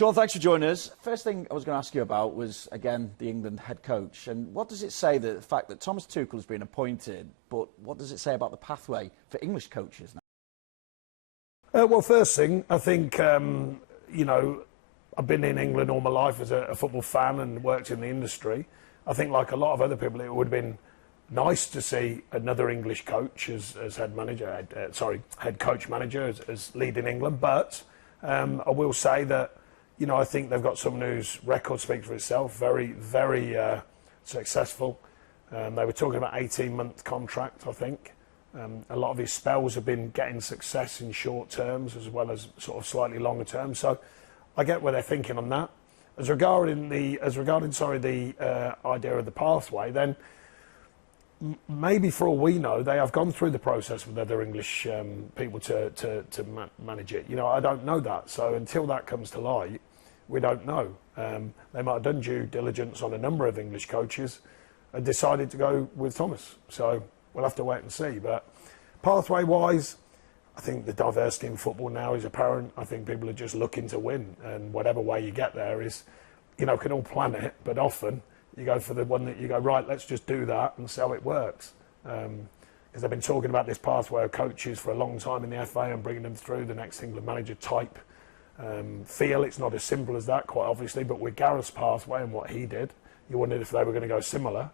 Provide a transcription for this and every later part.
Sean, thanks for joining us. First thing I was going to ask you about was, again, the England head coach. And what does it say, the fact that Thomas Tuchel has been appointed, but what does it say about the pathway for English coaches now? Well, first thing, I think, you know, I've been in England all my life as a football fan and worked in the industry. I think, like a lot of other people, it would have been nice to see another English coach as head coach manager as leading England. But I will say that, you know, I think they've got someone whose record speaks for itself. Very, very successful. They were talking about 18-month contract, I think. A lot of his spells have been getting success in short terms as well as sort of slightly longer terms. So I get where they're thinking on that. As regarding the idea of the pathway, then maybe for all we know, they have gone through the process with other English people to manage it. You know, I don't know that. So until that comes to light, we don't know. They might have done due diligence on a number of English coaches and decided to go with Thomas. So we'll have to wait and see. But pathway-wise, I think the diversity in football now is apparent. I think people are just looking to win. And whatever way you get there is, you know, can all plan it. But often you go for the one that you go, right, let's just do that and see how it works. Because they've been talking about this pathway of coaches for a long time in the FA and bringing them through the next England manager type feel. It's not as simple as that, quite obviously, but with Gareth's pathway and what he did, you wondered if they were going to go similar.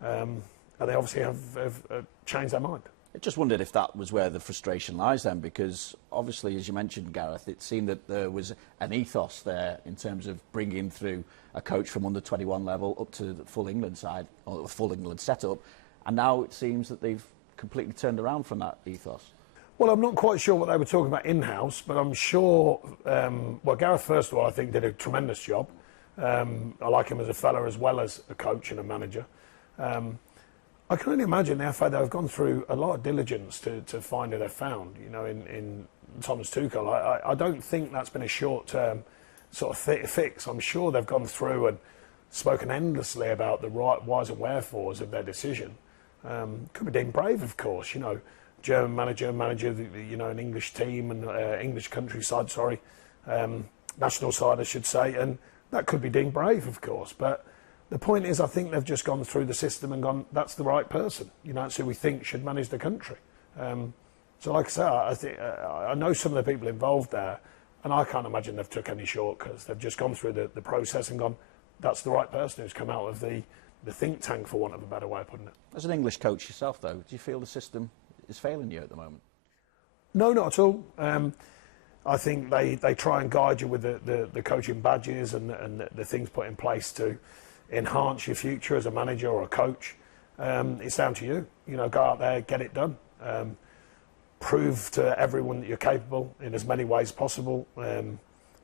And they obviously have changed their mind. I just wondered if that was where the frustration lies then, because obviously, as you mentioned, Gareth, it seemed that there was an ethos there in terms of bringing through a coach from under 21 level up to the full England side, or the full England setup, and now it seems that they've completely turned around from that ethos. Well, I'm not quite sure what they were talking about in-house, but I'm sure, well, Gareth, first of all, I think did a tremendous job. I like him as a fella as well as a coach and a manager. I can only imagine the FA, they've gone through a lot of diligence to find who they've found, you know, in Thomas Tuchel. I don't think that's been a short-term sort of fix. I'm sure they've gone through and spoken endlessly about the right whys and wherefores of their decision. Could be deemed brave, of course, you know. German manager, you know, an English team and English countryside, national side, I should say, and that could be deemed brave, of course. But the point is, I think they've just gone through the system and gone, that's the right person. You know, that's who we think should manage the country. So, like I say, I know some of the people involved there, and I can't imagine they've took any shortcuts. They've just gone through the process and gone, that's the right person who's come out of the think tank, for want of a better way of putting it. As an English coach yourself, though, do you feel the system is failing you at the moment? No, not at all. I think they try and guide you with the coaching badges and the things put in place to enhance your future as a manager or a coach. It's down to you. You know, go out there, get it done. Prove to everyone that you're capable in as many ways as possible.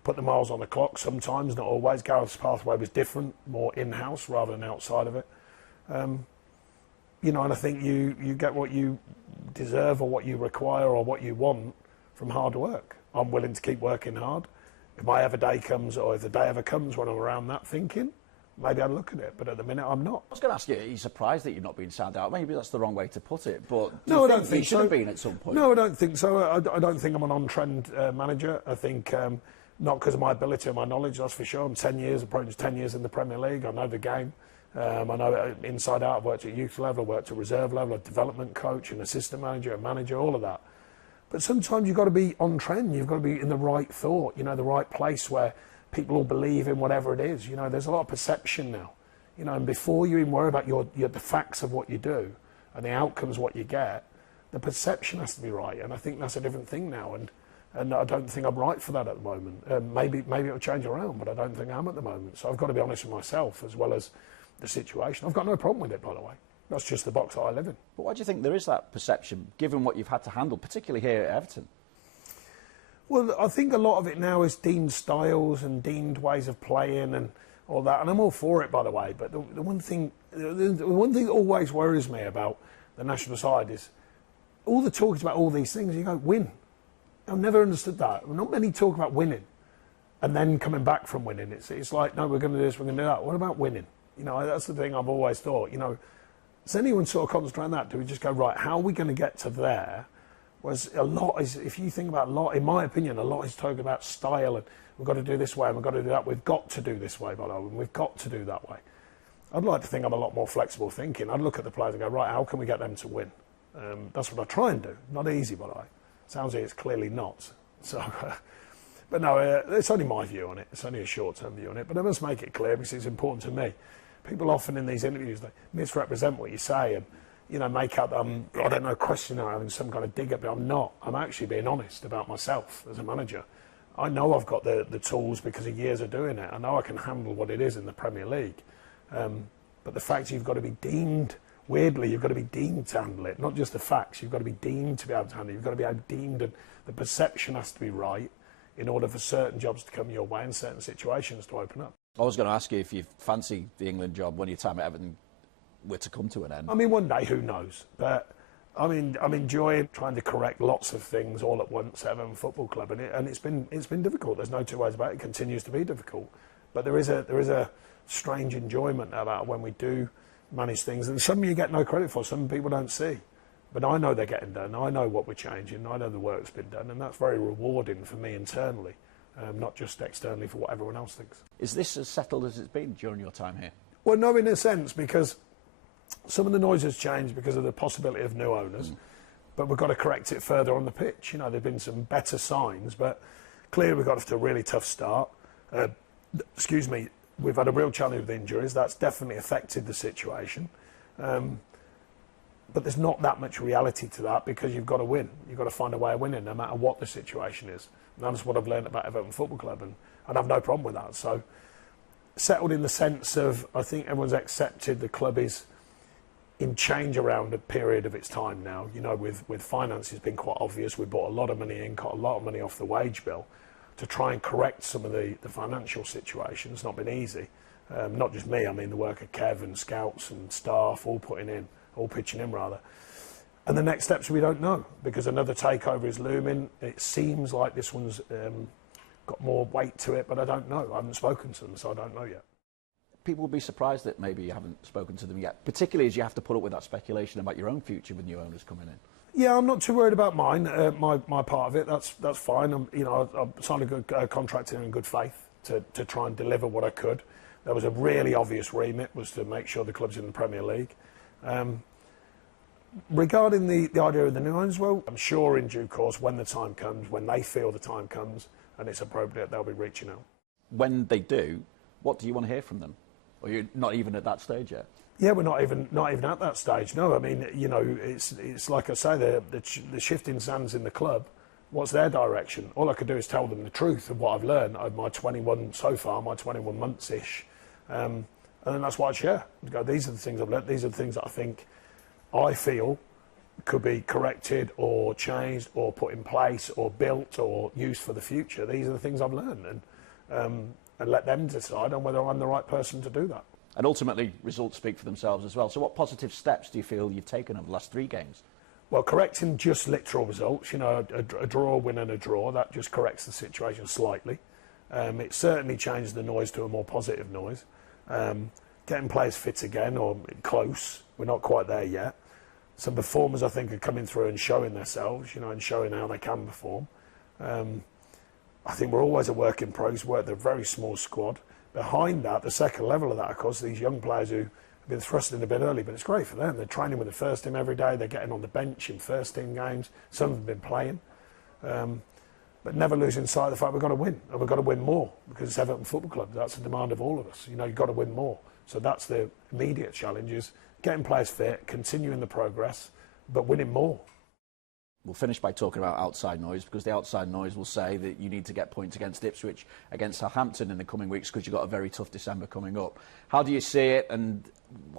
Put the miles on the clock sometimes, not always. Gareth's pathway was different, more in-house rather than outside of it. You know, and I think you get what you deserve or what you require or what you want from hard work. I'm willing to keep working hard. If my ever day comes, or if the day ever comes when I'm around that thinking, maybe I'd look at it, but at the minute I'm not. I was going to ask you, are you surprised that you've not been sound out? Maybe that's the wrong way to put it, but no, I don't think you should have been at some point? No, I don't think so. I don't think I'm an on-trend manager. I think not because of my ability or my knowledge, that's for sure. I'm 10 years, approaching 10 years in the Premier League. I know the game. I know it inside out. I've worked at youth level, I've worked at reserve level, a development coach, an assistant manager, a manager, all of that. But sometimes you've got to be on trend. You've got to be in the right thought, you know, the right place where people all believe in whatever it is. You know, there's a lot of perception now. You know, and before you even worry about the facts of what you do and the outcomes, what you get, the perception has to be right. And I think that's a different thing now. And I don't think I'm right for that at the moment. Maybe it'll change around, but I don't think I am at the moment. So I've got to be honest with myself as well as the situation. I've got no problem with it, by the way. That's just the box that I live in. But why do you think there is that perception, given what you've had to handle, particularly here at Everton? Well, I think a lot of it now is deemed styles and deemed ways of playing and all that, and I'm all for it, by the way. But the one thing that always worries me about the national side is all the talk is about all these things. You go, win. I've never understood that. Not many talk about winning and then coming back from winning. It's like, no, we're going to do this, we're going to do that. What about winning? You know, that's the thing I've always thought. You know, does anyone sort of concentrate on that? Do we just go, right, how are we going to get to there? Whereas a lot is, if you think about a lot, in my opinion, a lot is talking about style we've got to do this way, and we've got to do that. We've got to do this way, by the way, and we've got to do that way. I'd like to think I'm a lot more flexible thinking. I'd look at the players and go, right, how can we get them to win? That's what I try and do. Not easy, by the way. Sounds like it's clearly not. So, but no, it's only my view on it. It's only a short-term view on it. But I must make it clear because it's important to me. People often in these interviews, they misrepresent what you say and, you know, make out that I'm, I don't know, questioning or having some kind of dig at me. I'm not. I'm actually being honest about myself as a manager. I know I've got the tools because of years of doing it. I know I can handle what it is in the Premier League. But the fact you've got to be deemed, weirdly, you've got to be deemed to handle it. Not just the facts, you've got to be deemed to be able to handle it. You've got to be deemed, and the perception has to be right in order for certain jobs to come your way and certain situations to open up. I was going to ask you if you fancy the England job when your time at Everton were to come to an end. I mean, one day, who knows? But I mean, I'm enjoying trying to correct lots of things all at once at Everton Football Club, and it's been difficult. There's no two ways about it. It continues to be difficult, but there is a strange enjoyment about when we do manage things, and some you get no credit for, some people don't see. But I know they're getting done. I know what we're changing. I know the work's been done, and that's very rewarding for me internally, not just externally for what everyone else thinks. Is this as settled as it's been during your time here? Well, no, in a sense, because some of the noise has changed because of the possibility of new owners, but we've got to correct it further on the pitch. You know, there've been some better signs, but clearly we've got off to a really tough start. We've had a real challenge with injuries. That's definitely affected the situation. But there's not that much reality to that because you've got to win. You've got to find a way of winning no matter what the situation is. And that's what I've learned about Everton Football Club, and I've no problem with that. So settled in the sense of I think everyone's accepted the club is in change around a period of its time now. You know, with finance, it's been quite obvious. We brought a lot of money in, got a lot of money off the wage bill to try and correct some of the financial situation. It's not been easy. Not just me, I mean the work of Kev and scouts and staff all pitching in rather. And the next steps we don't know because another takeover is looming. It seems like this one's got more weight to it, but I don't know. I haven't spoken to them, so I don't know yet. People will be surprised that maybe you haven't spoken to them yet, particularly as you have to put up with that speculation about your own future with new owners coming in. Yeah, I'm not too worried about mine. My part of it, that's fine. I signed a good contract in good faith to try and deliver what I could. There was a really obvious remit was to make sure the club's in the Premier League. Regarding the idea of the new owners, well, I'm sure in due course, when the time comes, when they feel the time comes and it's appropriate, they'll be reaching out. When they do, what do you want to hear from them? Or you're not even at that stage yet? Yeah, we're not even at that stage. No, I mean, you know, it's like I say, the shifting sands in the club. What's their direction? All I could do is tell them the truth of what I've learned over my 21 months ish, and then that's what I share. I go, these are the things I've learned. These are the things that I feel could be corrected or changed or put in place or built or used for the future. These are the things I've learned, and let them decide on whether I'm the right person to do that. And ultimately, results speak for themselves as well. So what positive steps do you feel you've taken over the last 3 games? Well, correcting just literal results, you know, a draw, a win and a draw, that just corrects the situation slightly. It certainly changes the noise to a more positive noise. Getting players fit again, or close, we're not quite there yet. Some performers, I think, are coming through and showing themselves, you know, and showing how they can perform. I think we're always a work in progress. We're a very small squad. Behind that, the second level of that, of course, these young players who have been thrust in a bit early, but it's great for them. They're training with the first team every day. They're getting on the bench in first team games. Some have been playing. But never losing sight of the fact we've got to win. And we've got to win more because it's Everton Football Club. That's a demand of all of us. You know, you've got to win more. So that's the immediate challenge, is getting players fit, continuing the progress, but winning more. We'll finish by talking about outside noise, because the outside noise will say that you need to get points against Ipswich, against Southampton in the coming weeks, because you've got a very tough December coming up. How do you see it, and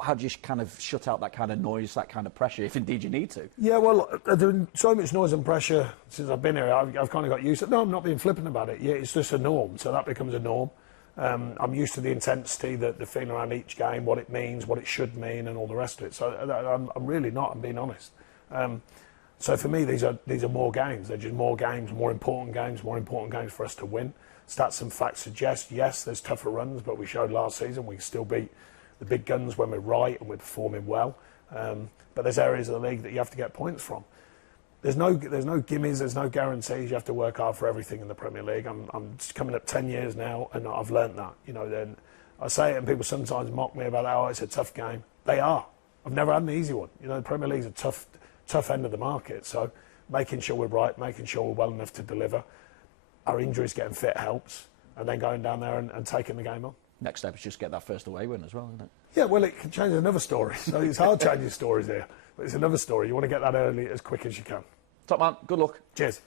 how do you kind of shut out that kind of noise, that kind of pressure, if indeed you need to? Yeah, well, there's been so much noise and pressure since I've been here. I've kind of got used to it. No, I'm not being flippant about it. Yeah, it's just a norm, so that becomes a norm. I'm used to the intensity, the feeling around each game, what it means, what it should mean, and all the rest of it. So I'm really not, I'm being honest. So for me, these are more games. They're just more games, more important games for us to win. Stats and facts suggest, yes, there's tougher runs, but we showed last season we can still beat the big guns when we're right and we're performing well. But there's areas of the league that you have to get points from. there's no gimmies, there's no guarantees. You have to work hard for everything in the Premier League. I'm just coming up 10 years now, and I've learnt that. You know, then I say it, and people sometimes mock me about, oh, it's a tough game. They are. I've never had an easy one. You know, the Premier League's a tough end of the market. So making sure we're right, making sure we're well enough to deliver. Our injuries, getting fit helps, and then going down there and taking the game on. Next step is just get that first away win as well, isn't it? Yeah, well, it can change another story. So it's hard changing stories here, but it's another story. You want to get that early as quick as you can. Top man, good luck. Cheers.